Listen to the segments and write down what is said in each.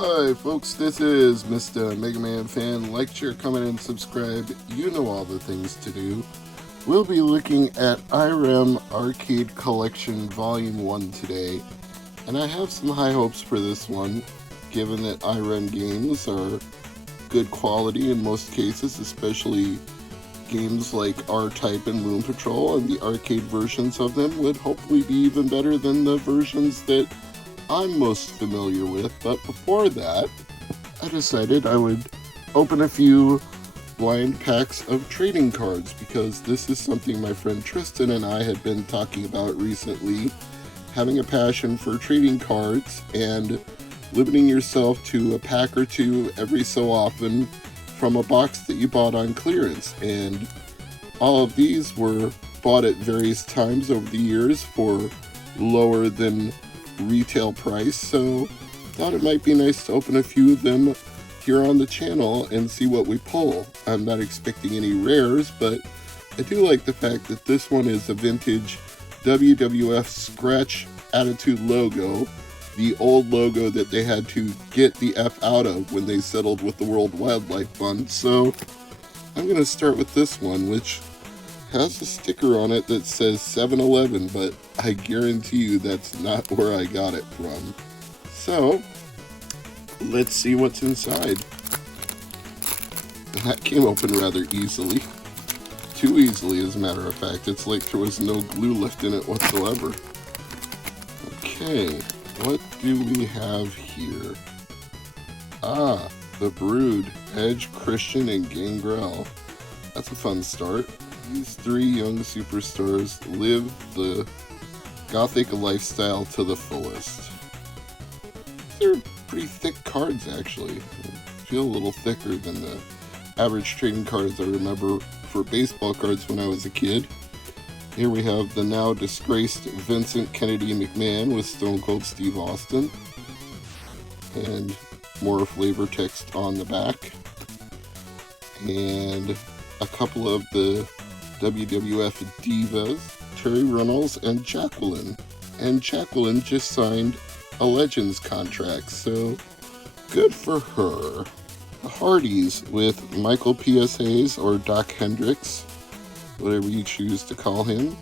Hi folks, this is Mr. Mega Man Fan. Like, share, comment, and subscribe. You know all the things to do. We'll be looking at IREM Arcade Collection Volume 1 today. And I have some high hopes for this one, given that IREM games are good quality in most cases, especially games like R-Type and Moon Patrol, and the arcade versions of them would hopefully be even better than the versions that I'm most familiar with. But before that, I decided I would open a few blind packs of trading cards, because this is something my friend Tristan and I had been talking about recently, having a passion for trading cards and limiting yourself to a pack or two every so often from a box that you bought on clearance. And all of these were bought at various times over the years for lower than retail price, so thought it might be nice to open a few of them here on the channel and see what we pull. I'm not expecting any rares, but I do like the fact that this one is a vintage WWF Scratch Attitude logo, the old logo that they had to get the F out of when they settled with the World Wildlife Fund. So I'm going to start with this one, which has a sticker on it that says 7-Eleven, but I guarantee you that's not where I got it from. So, let's see what's inside. That came open rather easily. Too easily, as a matter of fact. It's like there was no glue left in it whatsoever. Okay, what do we have here? Ah, the Brood, Edge, Christian, and Gangrel. That's a fun start. These three young superstars live the Gothic lifestyle to the fullest. They're pretty thick cards, actually. Feel a little thicker than the average trading cards I remember for baseball cards when I was a kid. Here we have the now disgraced Vincent Kennedy McMahon with Stone Cold Steve Austin. And more flavor text on the back. And a couple of the WWF Divas, Terry Runnels and Jacqueline. And Jacqueline just signed a Legends contract, so good for her. The Hardys with Michael P.S. Hayes, or Doc Hendricks, whatever you choose to call him,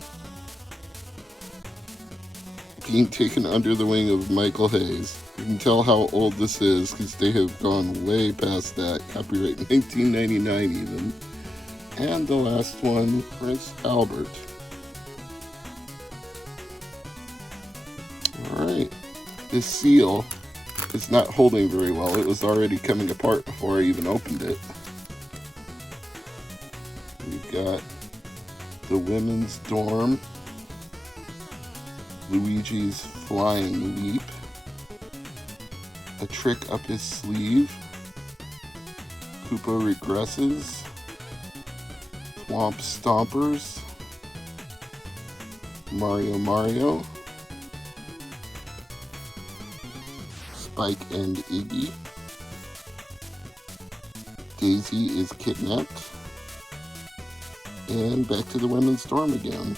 being taken under the wing of Michael Hayes. You can tell how old this is because they have gone way past that. Copyright 1999 even. And the last one, Prince Albert. Alright, this seal is not holding very well. It was already coming apart before I even opened it. We've got the women's dorm, Luigi's flying leap, a trick up his sleeve, Koopa regresses, Swamp Stompers, Mario, Spike and Iggy, Daisy is kidnapped, and back to the women's dorm again.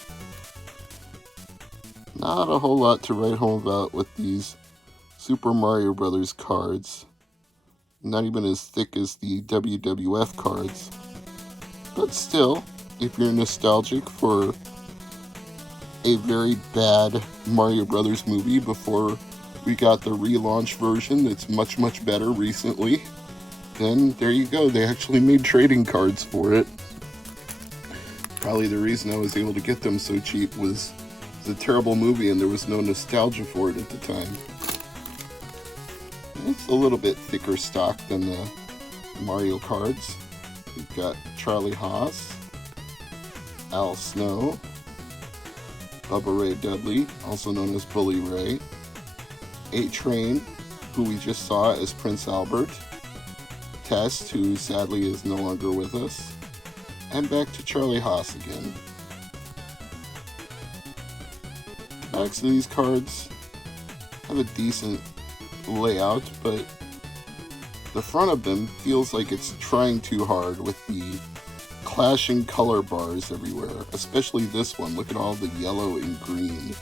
Not a whole lot to write home about with these Super Mario Brothers cards. Not even as thick as the WWF cards. But still, if you're nostalgic for a very bad Mario Brothers movie before we got the relaunch version that's much, much better recently, then there you go. They actually made trading cards for it. Probably the reason I was able to get them so cheap was a terrible movie and there was no nostalgia for it at the time. It's a little bit thicker stock than the Mario cards. We've got Charlie Haas, Al Snow, Bubba Ray Dudley, also known as Bully Ray, A-Train, who we just saw as Prince Albert, Test, who sadly is no longer with us, and back to Charlie Haas again. Backs of these cards have a decent layout, but the front of them feels like it's trying too hard with the clashing color bars everywhere, especially this one. Look at all the yellow and green.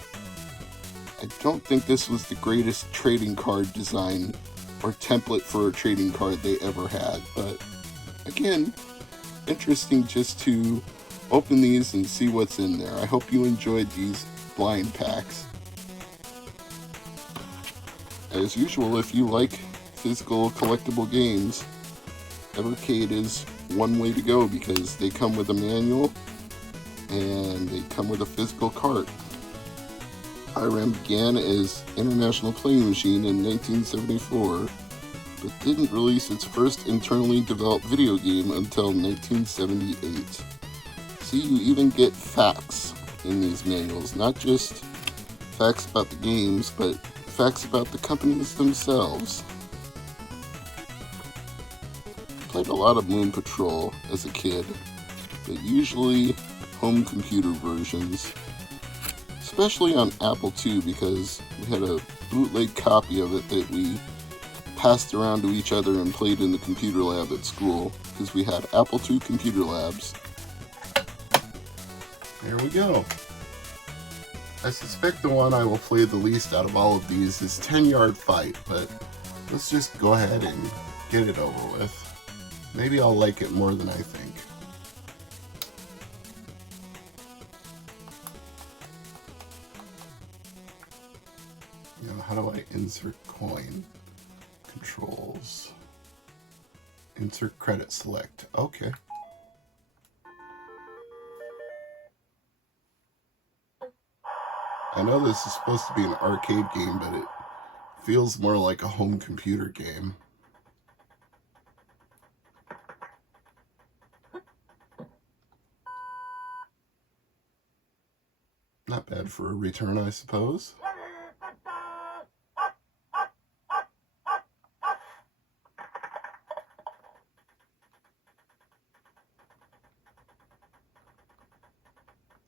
I don't think this was the greatest trading card design or template for a trading card they ever had. But again, interesting just to open these and see what's in there. I hope you enjoyed these blind packs. As usual, if you like physical collectible games, Evercade is one way to go because they come with a manual and they come with a physical cart. IRAM began as International Playing Machine in 1974, but didn't release its first internally developed video game until 1978. See, you even get facts in these manuals, not just facts about the games, but facts about the companies themselves. Played a lot of Moon Patrol as a kid, but usually home computer versions, especially on Apple II, because we had a bootleg copy of it that we passed around to each other and played in the computer lab at school, because we had Apple II computer labs. There we go. I suspect the one I will play the least out of all of these is 10 Yard Fight, but let's just go ahead and get it over with. Maybe I'll like it more than I think. You know, how do I insert coin? Controls. Insert credit select. Okay. I know this is supposed to be an arcade game, but it feels more like a home computer game. Not bad for a return, I suppose.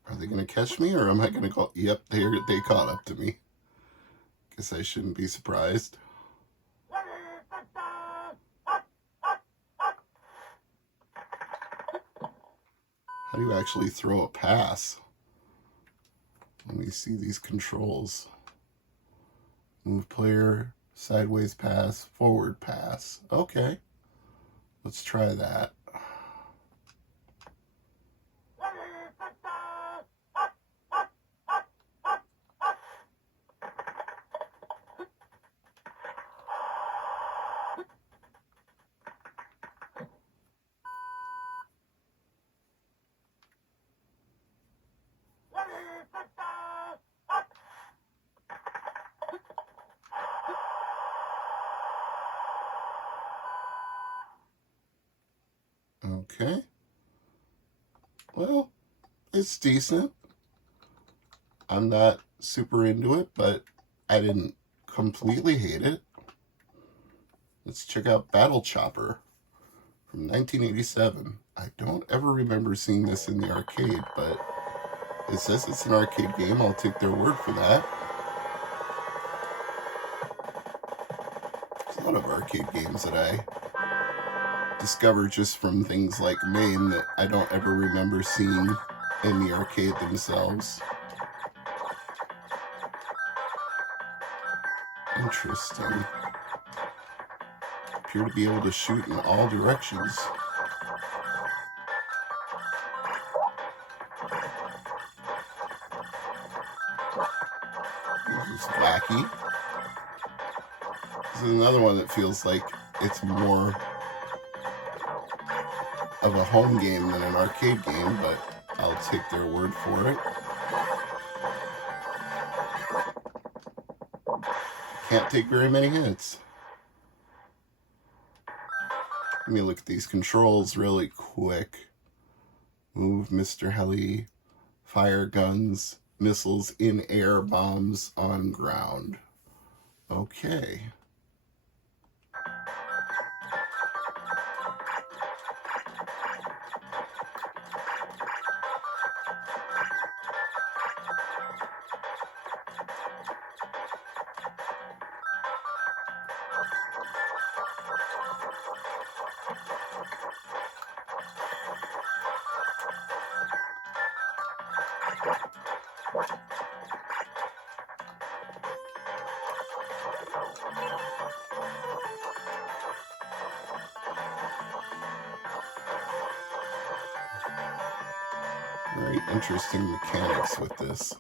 Are they going to catch me, or am I going to call? Yep, they caught up to me. Guess I shouldn't be surprised. How do you actually throw a pass? Let me see these controls. Move player, sideways pass, forward pass. Okay, let's try that. Okay. Well, it's decent. I'm not super into it, but I didn't completely hate it. Let's check out Battle Chopper from 1987. I don't ever remember seeing this in the arcade, but it says it's an arcade game. I'll take their word for that. There's a lot of arcade games that I discover just from things like MAME that I don't ever remember seeing in the arcade themselves. Interesting. Appear to be able to shoot in all directions. This is wacky. This is another one that feels like it's more of a home game than an arcade game, but I'll take their word for it. Can't take very many hits. Let me look at these controls really quick. Move, Mr. Heli. Fire guns, missiles in air, bombs on ground. Okay. Very interesting mechanics with this.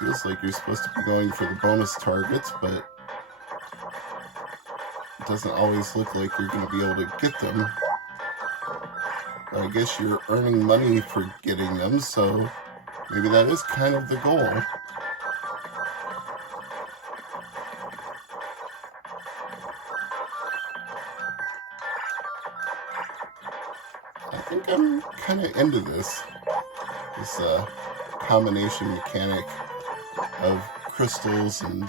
Feels like you're supposed to be going for the bonus targets, but it doesn't always look like you're going to be able to get them. But I guess you're earning money for getting them, so maybe that is kind of the goal. I think I'm kind of into this combination mechanic of crystals and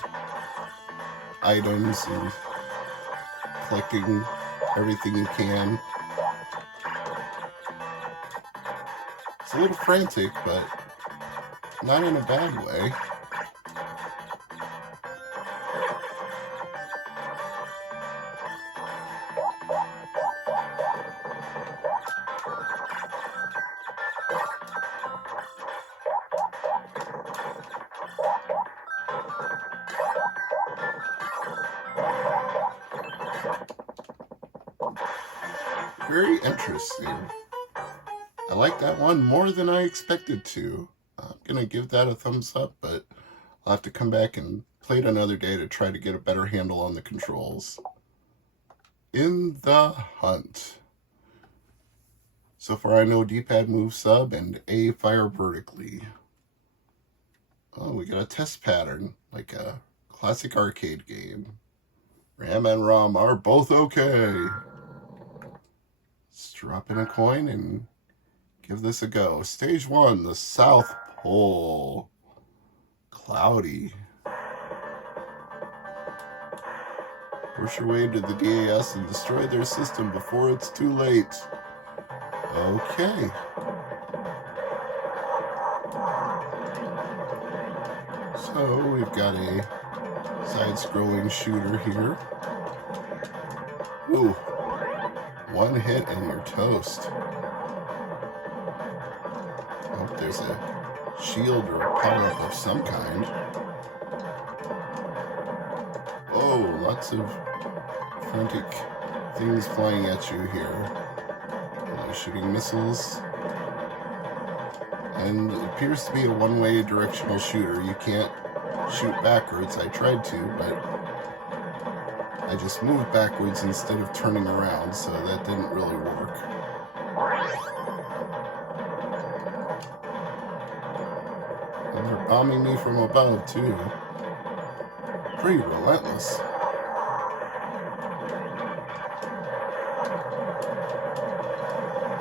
items and collecting everything you can. It's a little frantic, but not in a bad way. Very interesting. I like that one more than I expected to. I'm going to give that a thumbs up, but I'll have to come back and play it another day to try to get a better handle on the controls. In the Hunt. So far I know D-pad move sub and A fire vertically. Oh, we got a test pattern, like a classic arcade game. Ram and ROM are both okay. Let's drop in a coin and give this a go. Stage 1, the South Pole. Cloudy. Push your way to the DAS and destroy their system before it's too late. Okay. So we've got a side-scrolling shooter here. Ooh. One hit and you're toast. Oh, there's a shield or a power-up of some kind. Oh, lots of frantic things flying at you here. They're shooting missiles. And it appears to be a one-way directional shooter. You can't shoot backwards. I tried to, but I just moved backwards instead of turning around, so that didn't really work. And they're bombing me from above, too. Pretty relentless.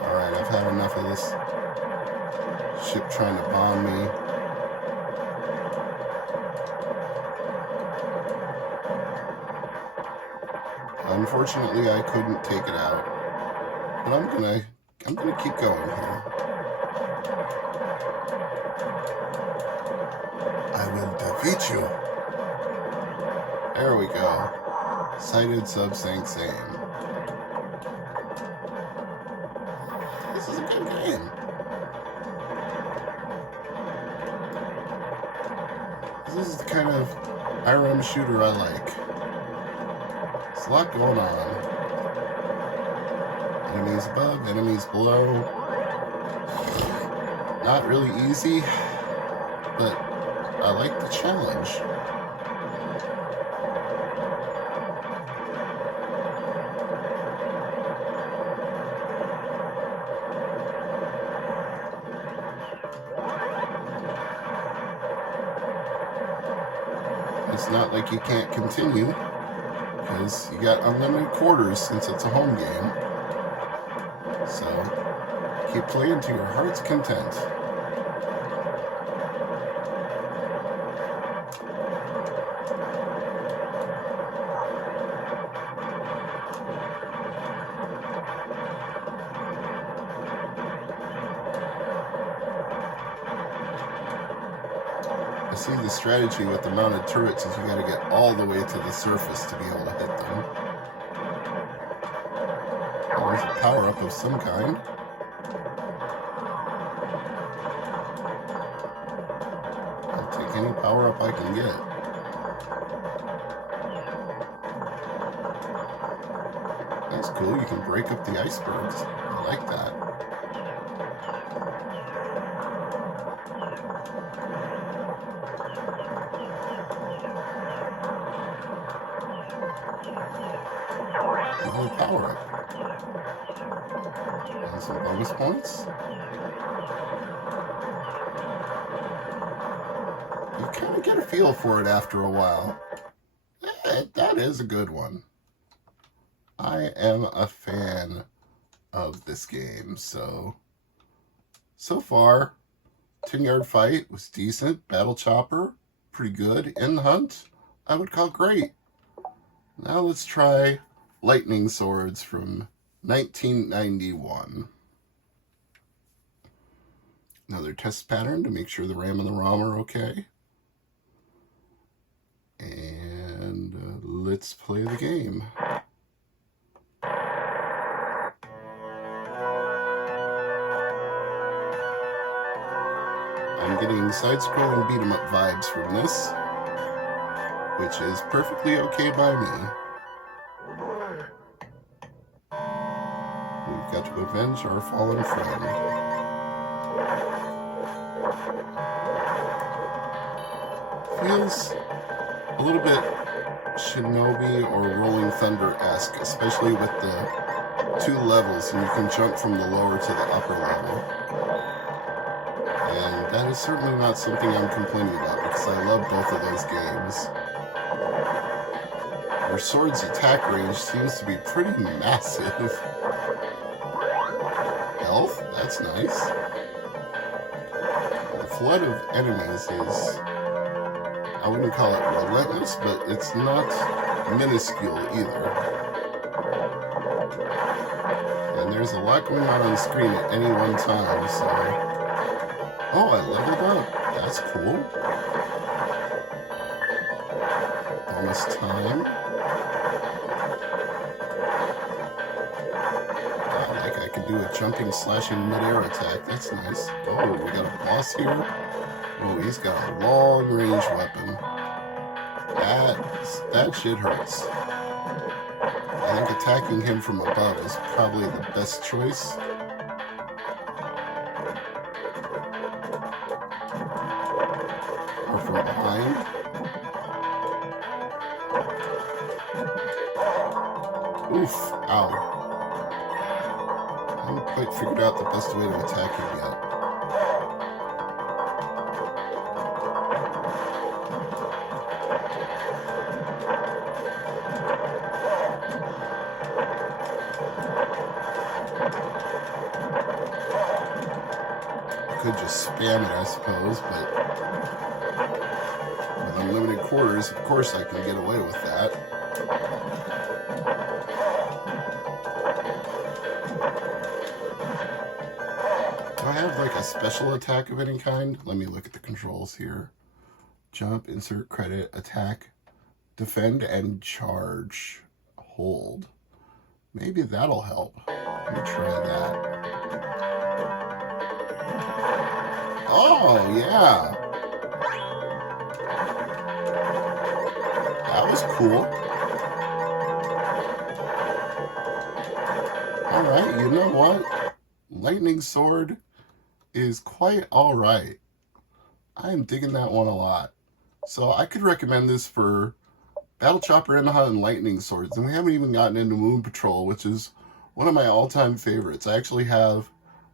Alright, I've had enough of this ship trying to bomb me. Unfortunately, I couldn't take it out, but I'm gonna keep going here. I will defeat you. There we go. Sighted sub sank same. This is a good game. This is the kind of IRM shooter I like. There's a lot going on. Enemies above, enemies below. Not really easy, but I like the challenge. It's not like you can't continue, because you got unlimited quarters since it's a home game. So keep playing to your heart's content. I see the strategy with the mounted turrets is you gotta get all the way to the surface to be able to hit them. Oh, there's a power-up of some kind. I'll take any power-up I can get. That's cool. You can break up the icebergs. I like that. Another power up. And some bonus points. You kind of get a feel for it after a while. That is a good one. I am a fan of this game, so far, 10-yard fight was decent. Battle Chopper, pretty good. End Hunt, I would call great. Now let's try Lightning Swords from 1991. Another test pattern to make sure the RAM and the ROM are okay. And let's play the game. I'm getting side-scrolling beat-em-up vibes from this, which is perfectly okay by me. We've got to avenge our fallen friend. Feels a little bit Shinobi or Rolling Thunder-esque, especially with the 2 levels, and you can jump from the lower to the upper level. And that is certainly not something I'm complaining about, because I love both of those games. Your sword's attack range seems to be pretty massive. Health? That's nice. The flood of enemies is, I wouldn't call it relentless, but it's not minuscule either. And there's a lot going on the screen at any one time, so... Oh, I leveled up. That's cool. Bonus time. Like I can do a jumping, slashing mid-air attack. That's nice. Oh, we got a boss here. Oh, he's got a long-range weapon. That shit hurts. I think attacking him from above is probably the best choice. Or from behind. Oof, ow. I haven't quite figured out the best way to attack him yet. Could just spam it, I suppose, but with unlimited quarters, of course I can get away with that. Do I have like a special attack of any kind? Let me look at the controls here. Jump, insert credit, attack, defend, and charge. Hold. Maybe that'll help. Let me try that. Oh, yeah. That was cool. Alright, you know what? Lightning Sword is quite alright. I am digging that one a lot. So I could recommend this for Battle Chopper, End Hunt, and Lightning Swords. And we haven't even gotten into Moon Patrol, which is one of my all-time favorites. I actually have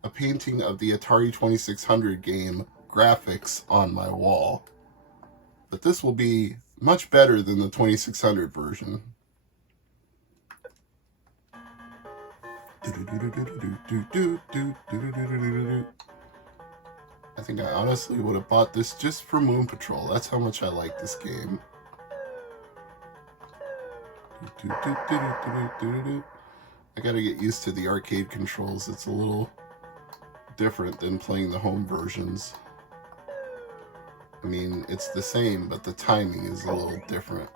a painting of the Atari 2600 game graphics on my wall. But this will be much better than the 2600 version. I think I honestly would have bought this just for Moon Patrol. That's how much I like this game. I gotta get used to the arcade controls. It's a little different than playing the home versions. I mean, it's the same, but the timing is a little different.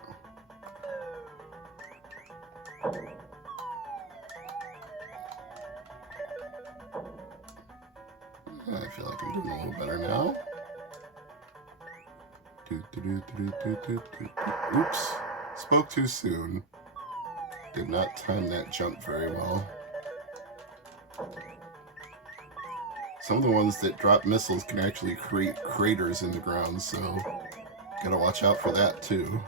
I feel like I'm doing a little better now. Oops. Spoke too soon. Did not time that jump very well. Some of the ones that drop missiles can actually create craters in the ground, so gotta watch out for that too.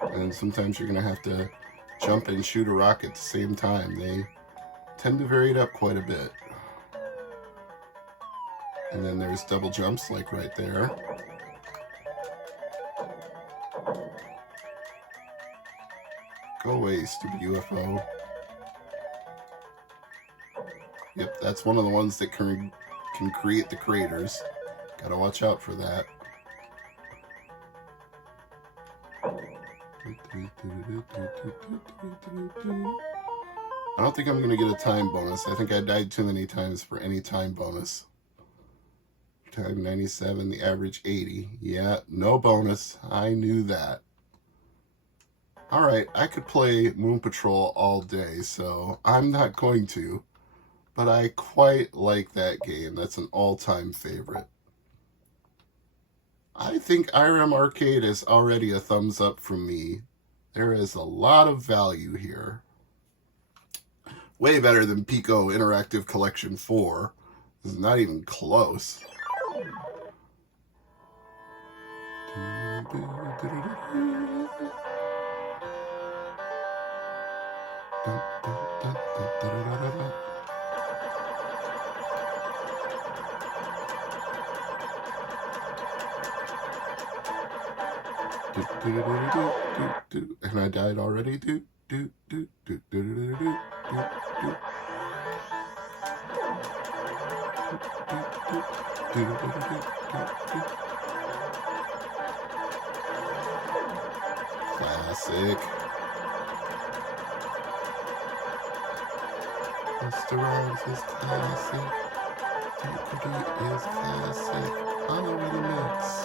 And sometimes you're gonna have to jump and shoot a rocket at the same time. They tend to vary it up quite a bit. And then there's double jumps, like right there. Go away, stupid UFO. Yep, that's one of the ones that can create the craters. Gotta watch out for that. I don't think I'm gonna get a time bonus. I think I died too many times for any time bonus. Time 97, the average 80. Yeah, no bonus. I knew that. Alright, I could play Moon Patrol all day, so I'm not going to. But I quite like that game. That's an all-time favorite. I think IREM Arcade is already a thumbs up from me. There is a lot of value here. Way better than Pico Interactive Collection 4. This is not even close. And I died already. Classic. Mr. Rhymes is classic. Duke is classic. All over the mix.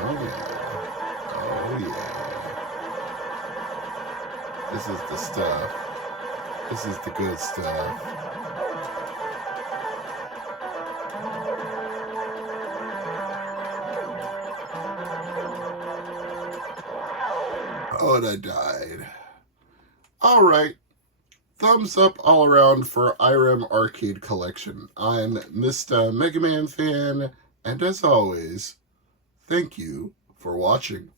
Oh yeah. Oh yeah. This is the stuff. This is the good stuff. Oh, and I died. Alright. Thumbs up all around for IREM Arcade Collection. I'm Mr. Mega Man Fan, and as always, thank you for watching.